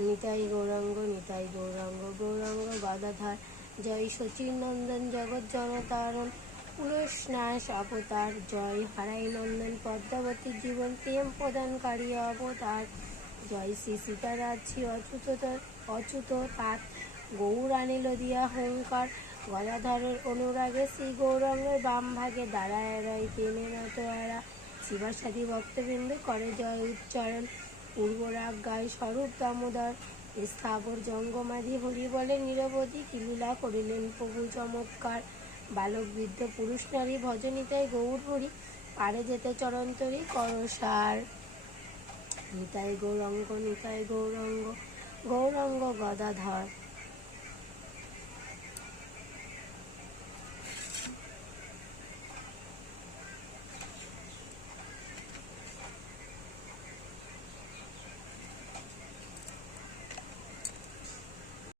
নিতাই গৌরাঙ্গ নিতাই গৌরাঙ্গ গৌরাঙ্গ গদাধর। জয় শচীর নন্দন জগৎ জনতারণ পুরুষ নাশ অবতার। জয় হারাই নন্দন পদ্মাবতীর জীবন প্রেম প্রদানকারী অবতার। জয় শ্রী সীতারাজ্যী অচ্যুত তাত গৌর আনিল দিয়া হংকার। গদাধরের অনুরাগে শ্রী গৌরাঙ্গের বাম ভাগে দাঁড়ায় রয় প্রেমে নত এরা। শিবাসাদী ভক্তবিন্দু করে জয় উচ্চারণ। পূর্বরাগ গায় স্বরূপ দামোদর। স্থাবর জঙ্গমাদি হরি বলে নিরবধি কি লীলা করিলেন প্রভু চমৎকার। বালক বৃদ্ধ পুরুষ নারী ভজনিতায় গৌর হরি পারে যেতে চরন্তরি করসার। নিতাই গৌরাঙ্গ নিতাই গৌরাঙ্গ গৌরাঙ্গ গদাধর।